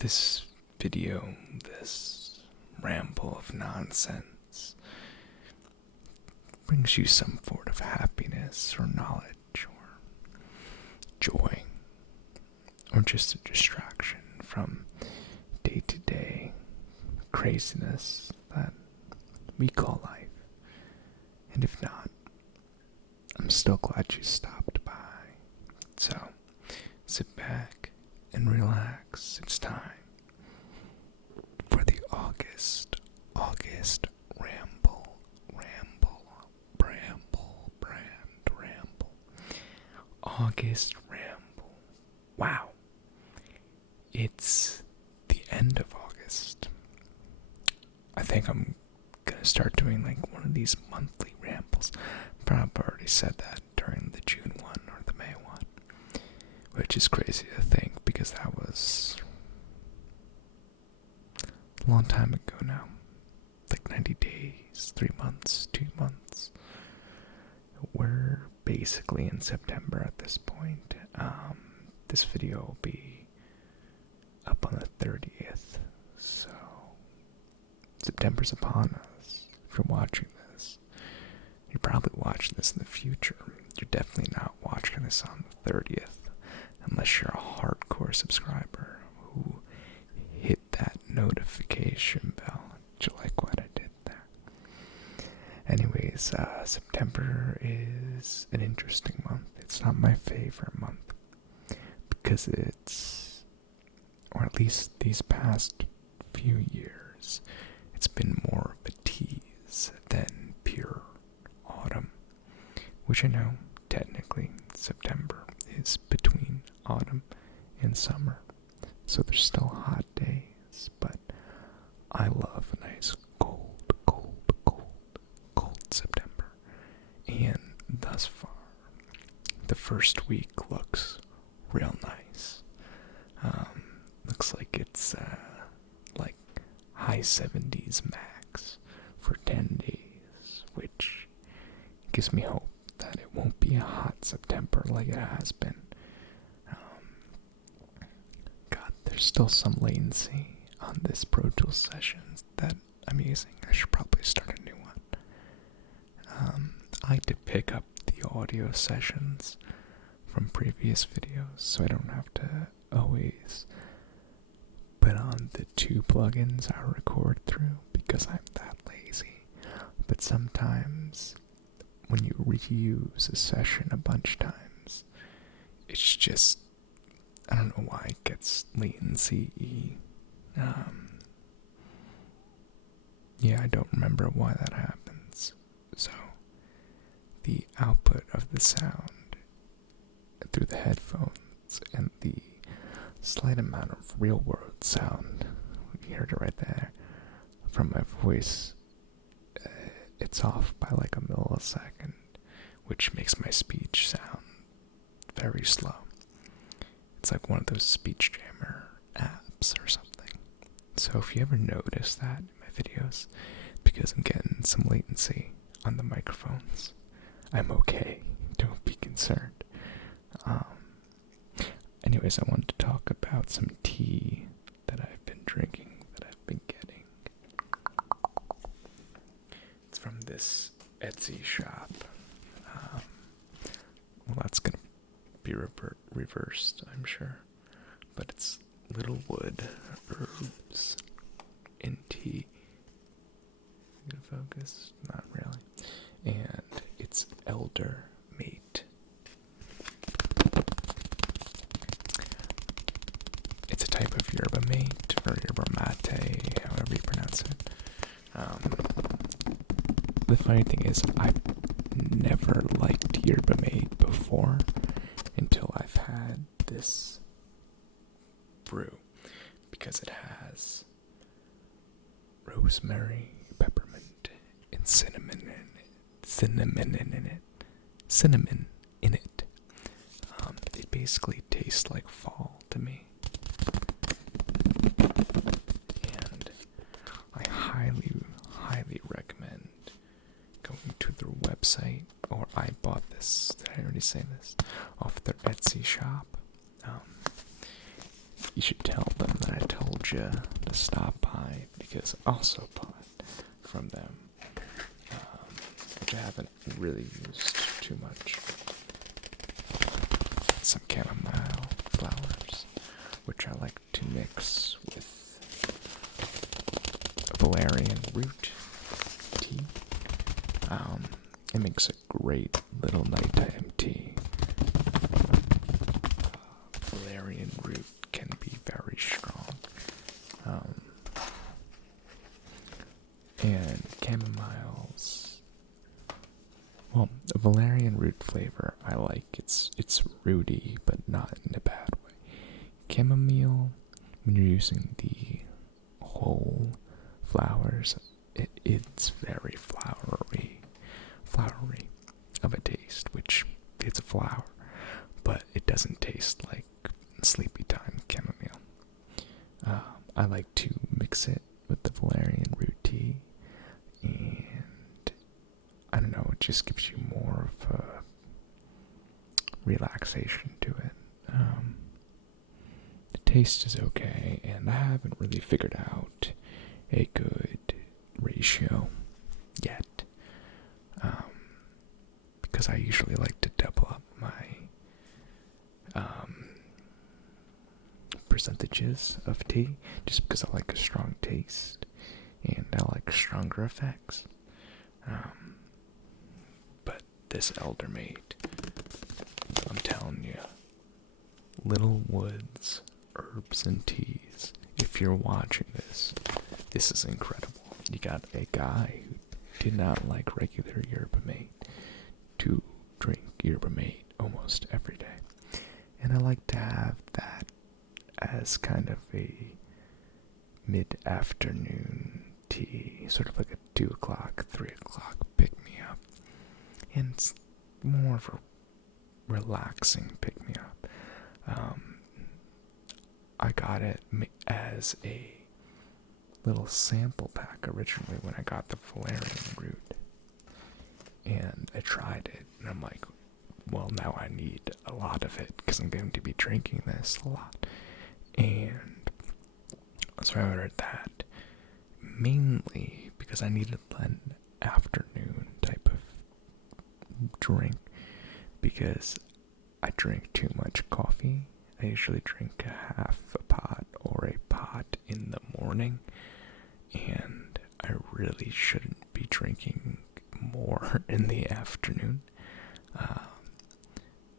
this video, this ramble of nonsense, brings you some sort of happiness or knowledge or joy, or just a distraction from day-to-day craziness that we call life. And if not, I'm still glad you stopped by. So, sit back and relax. It's time for the August ramble, August ramble. Wow. It's the end of August. I think I'm gonna start doing like one of these monthly rambles. Probably already said that during the June one or the May one, which is crazy to think because that was a long time ago now. Like 90 days, 3 months, 2 months. We're basically in September at this point. This video will be up on the 30th, so September's upon us. If you're watching this, you're probably watching this in the future. You're definitely not watching this on the 30th, unless you're a hardcore subscriber who hit that notification bell. Do you like what I did there? Anyways, September is an interesting month. It's not my favorite month because it's, or at least these past few years, it's been more of a tease than pure autumn, which I know technically September is between autumn and summer, so there's still hot days, but I love a nice cold September. And thus far, the first week looks real nice. Looks like it's like high 70s max for 10 days, which gives me hope that it won't be a hot September like it has been. God, there's still some latency on this Pro Tools sessions that I'm using. I should probably start a new one. I like to pick up the audio sessions from previous videos so I don't have to always put on the 2 plugins I record through because I'm that lazy. But sometimes when you reuse a session a bunch of times, it's just, I don't know why it gets latency. Yeah, I don't remember why that happens. So, the output of the sound through the headphones and the slight amount of real world sound, you heard it right there, from my voice, it's off by like a millisecond, which makes my speech sound very slow. It's like one of those speech jammer apps or something. So if you ever notice that in my videos, because I'm getting some latency on the microphones, I'm okay. Don't be concerned. Anyways, I wanted to talk about some tea that I've been drinking, that I've been getting. It's from this Etsy shop. Well, that's going to be reversed, I'm sure. But it's Little Wood Herbs in Tea. Gonna focus? Not really. And it's Elder Mate. It's a type of yerba mate or yerba mate, however you pronounce it. The funny thing is, I've never liked yerba mate before until I've had this brew, because it has rosemary, peppermint, and cinnamon in it. It basically tastes like fall to me. And I highly recommend going to their website, or I bought this, did I already say this, off their Etsy shop. You should tell them that I told Georgia to stop by because I also bought from them, which I haven't really used too much, some chamomile flowers, which I like to mix with valerian root tea. It makes a great little nighttime tea. Valerian root can be very strong. And chamomiles, well, the valerian root flavor I like. It's rooty, but not in a bad way. Chamomile, when you're using the whole flowers, it's very flowery of a taste, which it's a flower, but it doesn't taste like sleepy time chamomile. I like to mix it with the valerian root tea, and I don't know, it just gives you more of a relaxation to it. The taste is okay, and I haven't really figured out a good ratio yet, because I usually like to double up my percentages of tea, just because I like a strong taste and I like stronger effects. But this eldermaid, I'm telling you, Little Woods Herbs and Teas. If you're watching this is incredible. You got a guy who did not like regular yerba mate to drink yerba mate almost every day. And I like to have that as kind of a mid-afternoon tea, sort of like a 2 o'clock, 3 o'clock pick-me-up. And it's more of a relaxing pick-me-up. I got it as a little sample pack originally when I got the valerian root. And I tried it, and I'm like, well, now I need a lot of it because I'm going to be drinking this a lot. And so I ordered that mainly because I needed an afternoon type of drink, because I drink too much coffee. I usually drink a half a pot or a pot in the morning, and I really shouldn't be drinking more in the afternoon.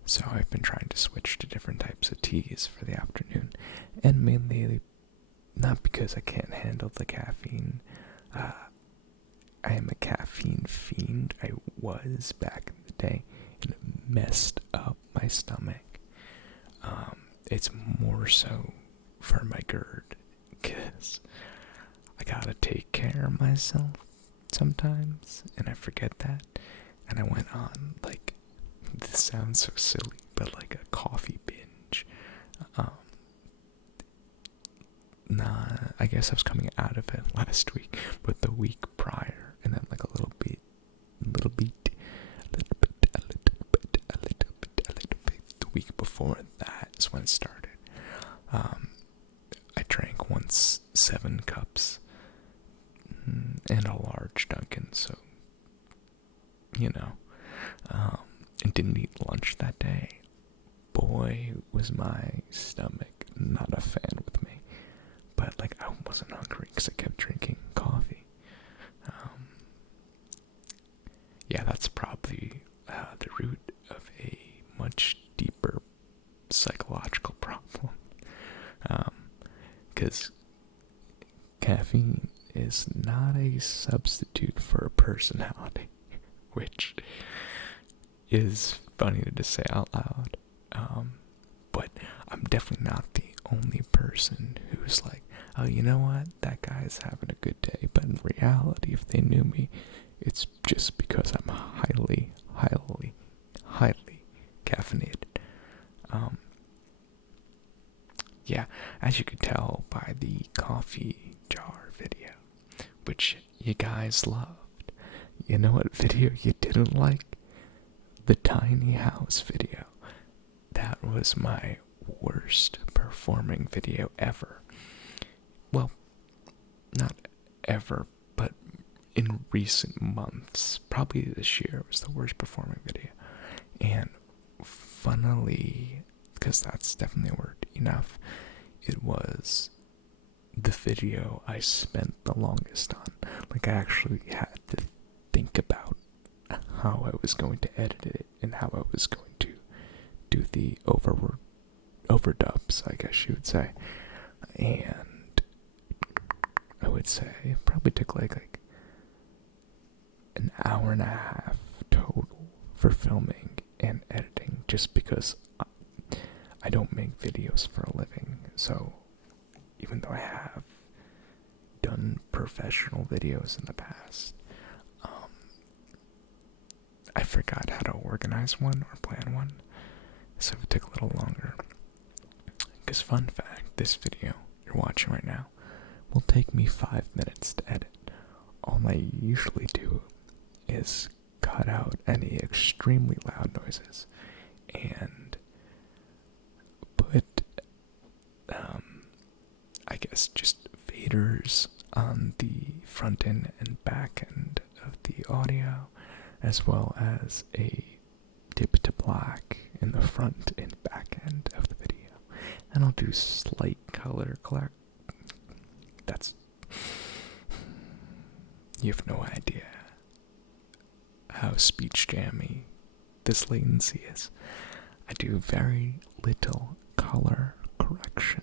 So I've been trying to switch to different types of teas for the afternoon, and mainly not because I can't handle the caffeine. I am a caffeine fiend. I was back in the day, and it messed up my stomach. It's more so for my GERD, because I gotta take care of myself sometimes, and I forget that. And I went on, like, this sounds so silly, but like a coffee binge. I guess I was coming out of it last week, but the week prior, and then like a little bit, the week before that is when it started. I drank once 7 cups and a large Dunkin', so, and didn't eat lunch that day. Boy, was my stomach not a fan with me. But, like, I wasn't hungry because I kept drinking coffee. Yeah, that's probably the root of a much deeper psychological problem. Because caffeine is not a substitute for a personality, which is funny to say out loud. But I'm definitely not the only person who's like, oh, you know what, that guy's having a good day. But in reality, if they knew me, it's just because I'm highly caffeinated. Yeah, as you could tell by the coffee jar video, which you guys loved. You know what video you didn't like? The tiny house video. That was my worst performing video ever. well, not ever, but in recent months, probably this year, was the worst performing video. And funnily, because that's definitely a word enough, it was the video I spent the longest on. Like, I actually had to think about how I was going to edit it and how I was going to do the overdubs, I guess you would say. And I would say it probably took like an hour and a half total for filming and editing, just because I don't make videos for a living. So even though I have done professional videos in the past, I forgot how to organize one or plan one, so it took a little longer. Because fun fact, this video you're watching right now will take me 5 minutes to edit. All I usually do is cut out any extremely loud noises and put, I guess, just faders on the front end and back end of the audio, as well as a dip to black in the front and back end of the video. And I'll do slight color collect. You have no idea how speech jammy this latency is. I do very little color correction,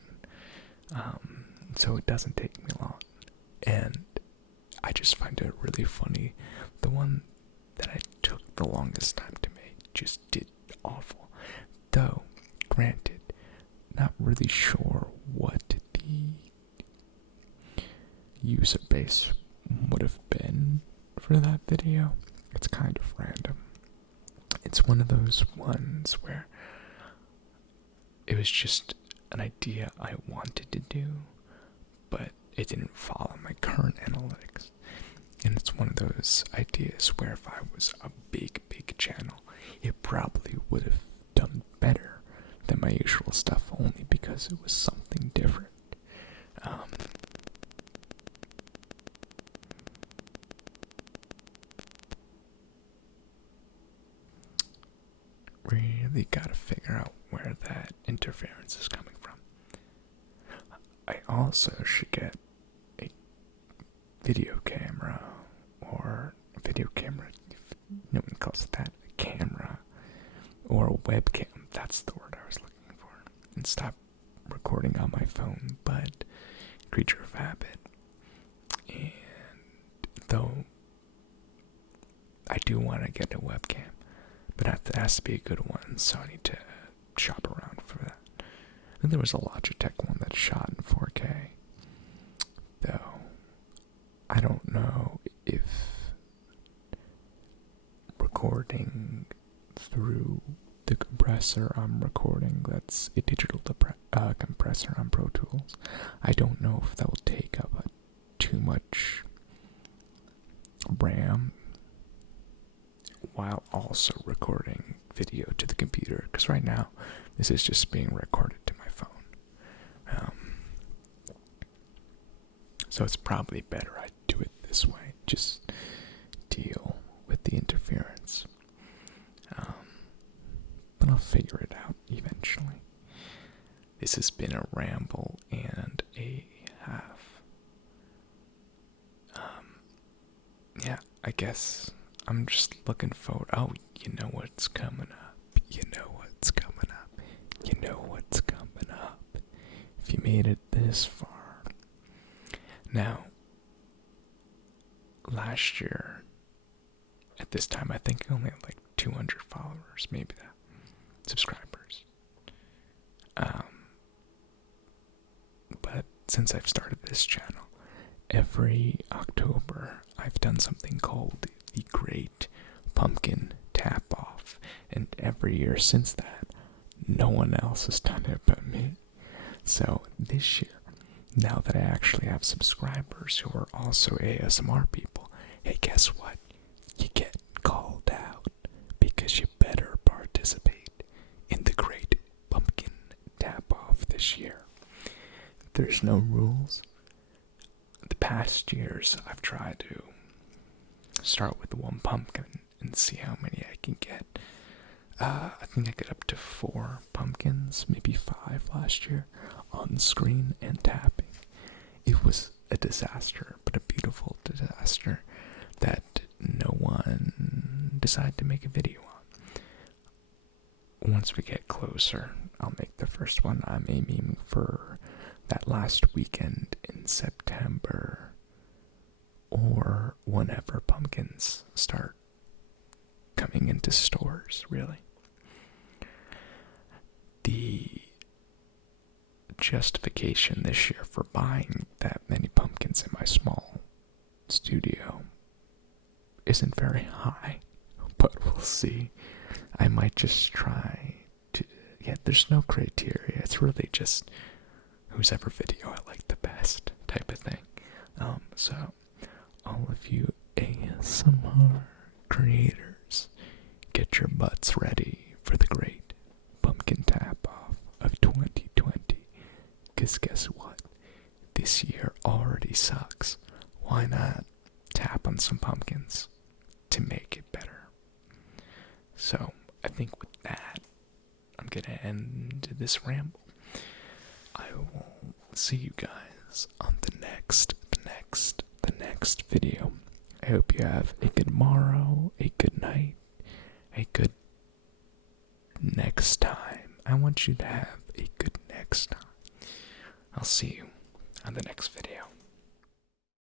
so it doesn't take me long. And I just find it really funny. The one that I took the longest time to make just did awful. Though, granted, not really sure what the user base would have been for that video. It's kind of random. It's one of those ones where it was just an idea I wanted to do, but it didn't follow my current analytics. And it's one of those ideas where if I was a big channel, it probably would have done better than my usual stuff, only because it was something different. Really gotta figure out where that interference is coming from. I also should get a video camera, or a video camera, no one calls it that, a camera, or a webcam, that's the word I was looking for, and stop recording on my phone, but creature of habit. And though I do want to get a webcam, but it has to be a good one, so I need to shop around for that. I think there was a Logitech one that shot in 4K, though I don't know if recording through the compressor I'm recording, that's a digital compressor on Pro Tools, I don't know if that will take up too much RAM while also recording video to the computer, because right now this is just being recorded to my phone. So it's probably better I do it this way, just deal with the interference. But I'll figure it out eventually. This has been a ramble and a half. Yeah, I guess I'm just looking forward. Oh, you know what's coming up. You know what's coming up. You know what's coming up. If you made it this far. Now, last year, at this time, I think I only had like 200 followers, maybe that, subscribers. But since I've started this channel, every October, I've done something called the Great Pumpkin Tap Off, and every year since that, no one else has done it but me. So this year, now that I actually have subscribers who are also ASMR people, hey, guess what? You get called out, because you better participate in the Great Pumpkin Tap Off this year. There's no rules. the past years, I've tried to start with one pumpkin and see how many I can get. I think I got up to 4 pumpkins, maybe 5 last year, on screen and tapping. It was a disaster, but a beautiful disaster that no one decided to make a video on. Once we get closer, I'll make the first one. I'm aiming for that last weekend in September, or whenever pumpkins start coming into stores, really. The justification this year for buying that many pumpkins in my small studio isn't very high, but we'll see. I might just try to, there's no criteria. It's really just whose ever video I like the best type of thing. So all of you ASMR creators, get your butts ready for the great pumpkin tap off of 2020. Cause guess what? This year already sucks. Why not tap on some pumpkins to make it better? So I think with that, I'm gonna end this ramble. I will see you guys on the next video. I hope you have a good morrow, a good night, a good next time. I want you to have a good next time. I'll see you on the next video.